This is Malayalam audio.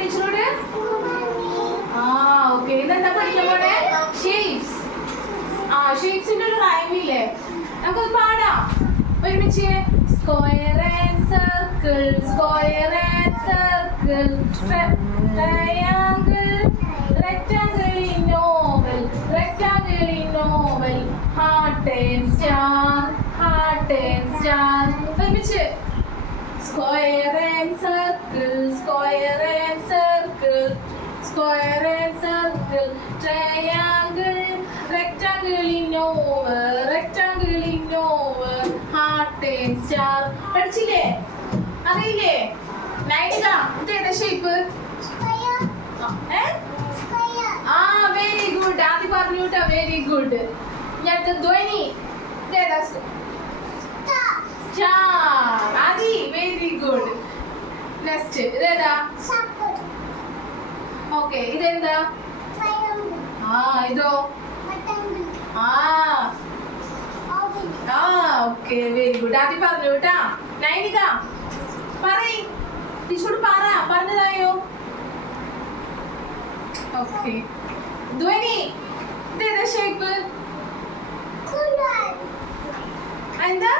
ടീച്ചറോട്. ആ ഓക്കെ. ഇതെന്താ പഠിക്കാൻ പോണേ? ഷേപ്സ്. ആ ഷേപ്സിന്റെ ഒരു റൈം ഇല്ലേ, നമുക്കൊന്ന് പാടാം ഒരുമിച്ച്. Square and circle, square and circle, triangle, rectangle in oval, rectangle in oval, heart and star, heart and star. ഒരുമിച്ച്. Square and circle, square and circle, square and circle, triangle, rectangle in over, rectangle in over, heart and star. പഠിച്ചില്ലേ? അറിയില്ലേ? നൈനിക, ഇതേതാ ഷേപ്പ്? ആ വെരി ഗുഡ്. ആദ്യം പറഞ്ഞു കേട്ടോ, വെരി ഗുഡ്. ഞാൻ ധ്വനി, ഇതേതാ? സ്റ്റാർ. ആദി വെരി ഗുഡ്. നെക്സ്റ്റ് ഇതേതാ? ഓക്കെ. ഇതെന്താ? ആ ഇതോ? ആ ആ ഓക്കെ വെരി ഗുഡ്. ആദ്യം പറഞ്ഞു കേട്ടാ. നൈനിക പറയ്, ടീച്ചറോട് പറഞ്ഞതായോ? ഓക്കെ. ധ്വനി, ഇതേതാ ഷേപ്പ്? എന്താ?